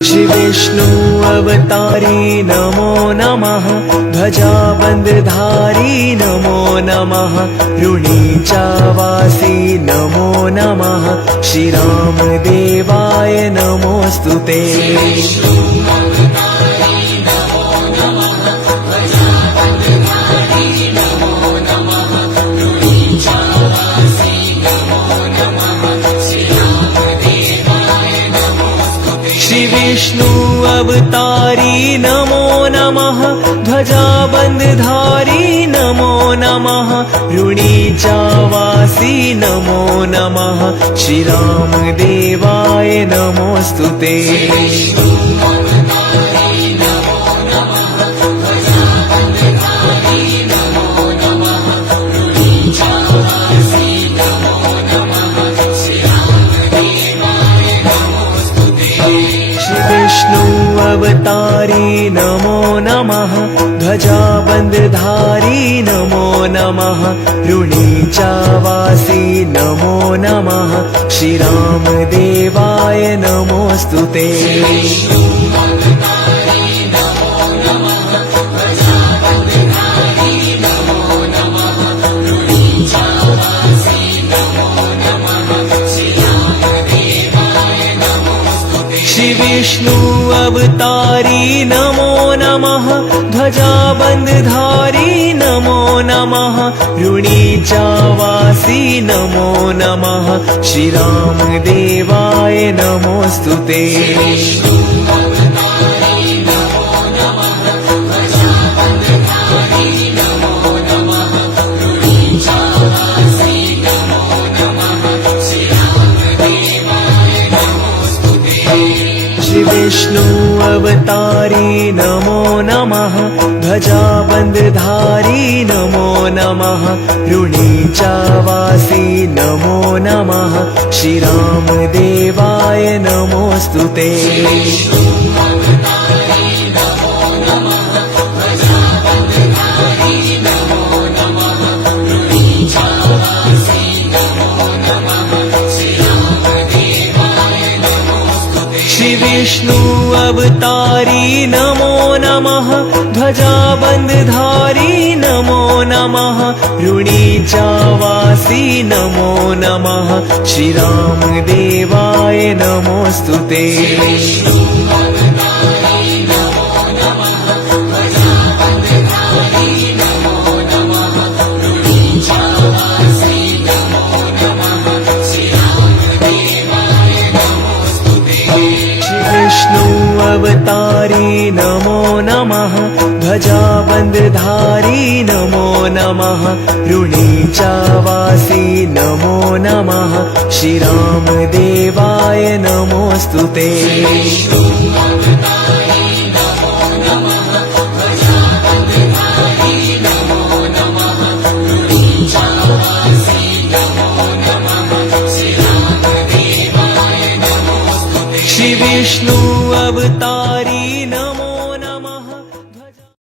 श्री विष्णु अवतारी नमो नमः। ध्वजा बंधधारी नमो नमः। ऋणीचावासी नमो नमः। श्री राम देवाय नमोस्तुते। श्री विष्णु अवतारी नमो नमः। ध्वजा बंधधारी नमो नमः। ऋणीचावासी नमो नमः। श्री राम देवाय नमोस्तुते। विष्णु अवतारी नमो नमः। ध्वजा बंधधारी नमो नमः। ऋणीचावासी नमो नमः। श्री राम देवाय नमोस्तुते। श्री विष्णु अवतारी नमो नमः। ध्वजा बंधधारी नमो नमः। ऋणीचावासी नमो नमः। श्री राम देवाय नमोस्तुते। श्री विष्णु अवतारी नमो नमः। ध्वजा बंधधारी नमो नमः। ऋणीचावासी नमो नमः। श्री राम देवाय नमोस्तुते। श्री विष्णु अवतारी नमो नमः। ध्वजा बंधधारी नमो नमः। ऋणीचावासी नमो नमः। श्री राम देवाय नमोस्तुते। विष्णु अवतारी नमो नमः। ध्वजा बंधधारी नमो नमः। ऋणीचावासी नमो नमः। श्री राम देवाय नमोस्तुते। श्री विष्णु